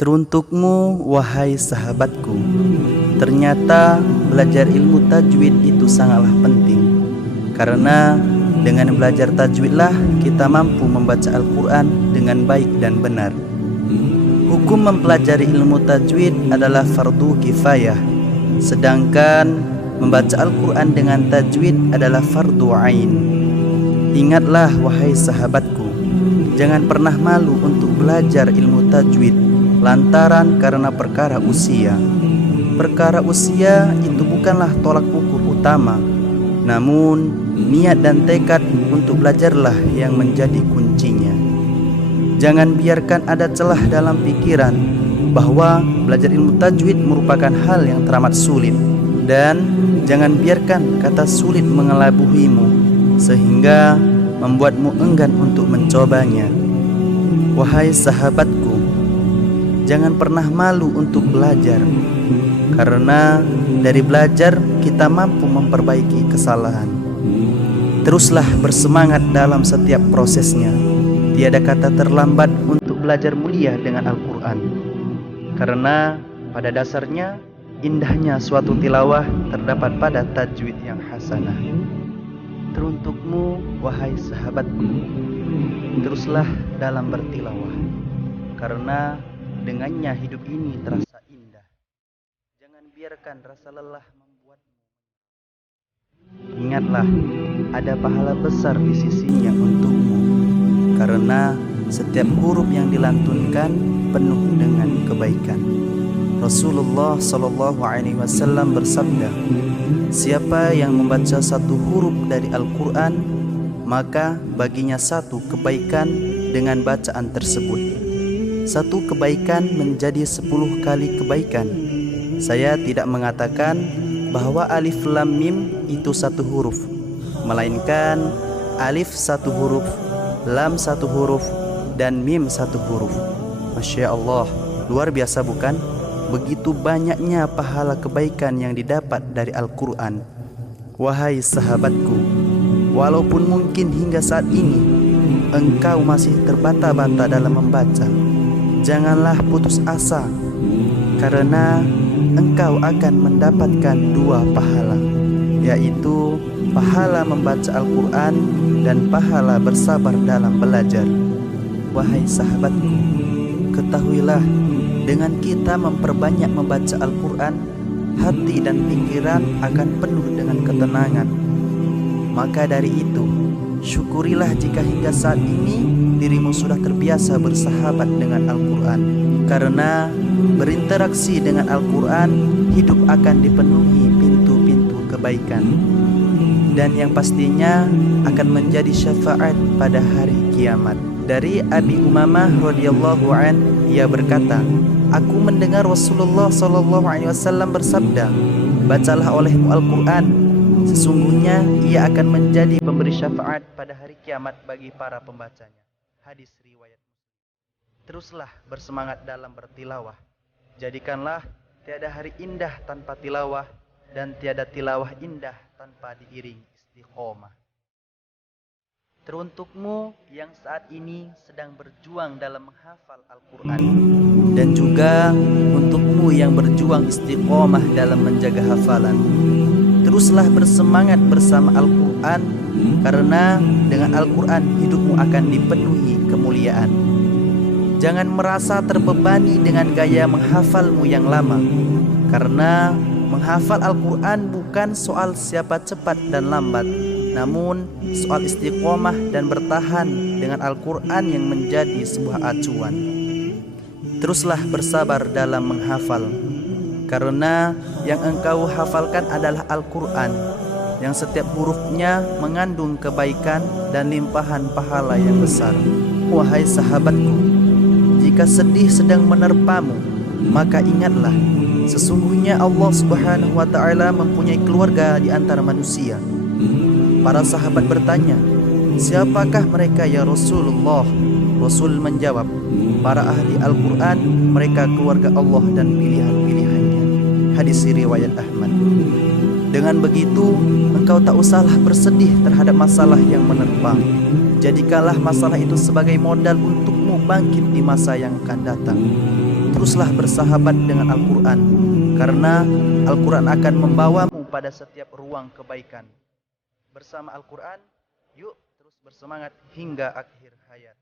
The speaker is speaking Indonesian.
Teruntukmu, wahai sahabatku, ternyata belajar ilmu tajwid itu sangatlah penting. Karena dengan belajar tajwidlah kita mampu membaca Al-Quran dengan baik dan benar. Hukum mempelajari ilmu tajwid adalah fardu kifayah, sedangkan membaca Al-Quran dengan tajwid adalah fardu ain. Ingatlah wahai sahabatku, jangan pernah malu untuk belajar ilmu tajwid lantaran karena perkara usia. Perkara usia itu bukanlah tolak ukur utama, namun niat dan tekad untuk belajarlah yang menjadi kuncinya. Jangan biarkan ada celah dalam pikiran bahwa belajar ilmu tajwid merupakan hal yang teramat sulit, dan jangan biarkan kata sulit mengelabuhimu sehingga membuatmu enggan untuk mencobanya. Wahai sahabatku, jangan pernah malu untuk belajar, karena dari belajar kita mampu memperbaiki kesalahan. Teruslah bersemangat dalam setiap prosesnya. Tiada kata terlambat untuk belajar mulia dengan Al-Quran, karena pada dasarnya indahnya suatu tilawah terdapat pada tajwid yang hasanah. Teruntukmu, wahai sahabatku, teruslah dalam bertilawah, karena dengannya hidup ini terasa indah. Jangan biarkan rasa lelah membuatmu. Ingatlah, ada pahala besar di sisinya untukmu, karena setiap huruf yang dilantunkan penuh dengan kebaikan. Rasulullah SAW bersabda, siapa yang membaca satu huruf dari Al-Quran, maka baginya satu kebaikan dengan bacaan tersebut. Satu kebaikan menjadi 10 kali kebaikan. Saya tidak mengatakan bahwa alif lam mim itu satu huruf, melainkan alif satu huruf, lam satu huruf, dan mim satu huruf. Masya Allah, luar biasa bukan? Begitu banyaknya pahala kebaikan yang didapat dari Al-Quran. Wahai sahabatku, walaupun mungkin hingga saat ini engkau masih terbata-bata dalam membaca, janganlah putus asa, karena engkau akan mendapatkan 2 pahala, yaitu pahala membaca Al-Quran dan pahala bersabar dalam belajar. Wahai sahabatku, ketahuilah, dengan kita memperbanyak membaca Al-Quran, hati dan pikiran akan penuh dengan ketenangan. Maka dari itu, syukurilah jika hingga saat ini dirimu sudah terbiasa bersahabat dengan Al-Quran, karena berinteraksi dengan Al-Quran, hidup akan dipenuhi pintu-pintu kebaikan, dan yang pastinya akan menjadi syafaat pada hari kiamat. Dari Abi Umamah radhiyallahu an, ia berkata, aku mendengar Rasulullah SAW bersabda, bacalah olehmu Al-Quran, sesungguhnya ia akan menjadi pemberi syafaat pada hari kiamat bagi para pembacanya. Hadis riwayat. Teruslah bersemangat dalam bertilawah. Jadikanlah tiada hari indah tanpa tilawah, dan tiada tilawah indah tanpa diiring istiqomah. Teruntukmu yang saat ini sedang berjuang dalam menghafal Al-Quran, dan juga untukmu yang berjuang istiqomah dalam menjaga hafalan, teruslah bersemangat bersama Al-Quran, karena dengan Al-Quran hidupmu akan dipenuhi kemuliaan. Jangan merasa terbebani dengan gaya menghafalmu yang lama, karena menghafal Al-Quran bukan soal siapa cepat dan lambat, namun soal istiqomah dan bertahan dengan Al-Quran yang menjadi sebuah acuan. Teruslah bersabar dalam menghafal, karena yang engkau hafalkan adalah Al-Quran, yang setiap hurufnya mengandung kebaikan dan limpahan pahala yang besar. Wahai sahabatku, jika sedih sedang menerpamu, maka ingatlah, sesungguhnya Allah Subhanahu wa Ta'ala mempunyai keluarga di antara manusia. Para sahabat bertanya, siapakah mereka ya Rasulullah? Rasul menjawab, para ahli Al-Quran, mereka keluarga Allah dan pilihan-pilihannya. Hadis riwayat Ahmad. Dengan begitu, engkau tak usahlah bersedih terhadap masalah yang menerpang. Jadikanlah masalah itu sebagai modal untukmu bangkit di masa yang akan datang. Teruslah bersahabat dengan Al-Quran, karena Al-Quran akan membawamu pada setiap ruang kebaikan. Bersama Al-Quran, yuk terus bersemangat hingga akhir hayat.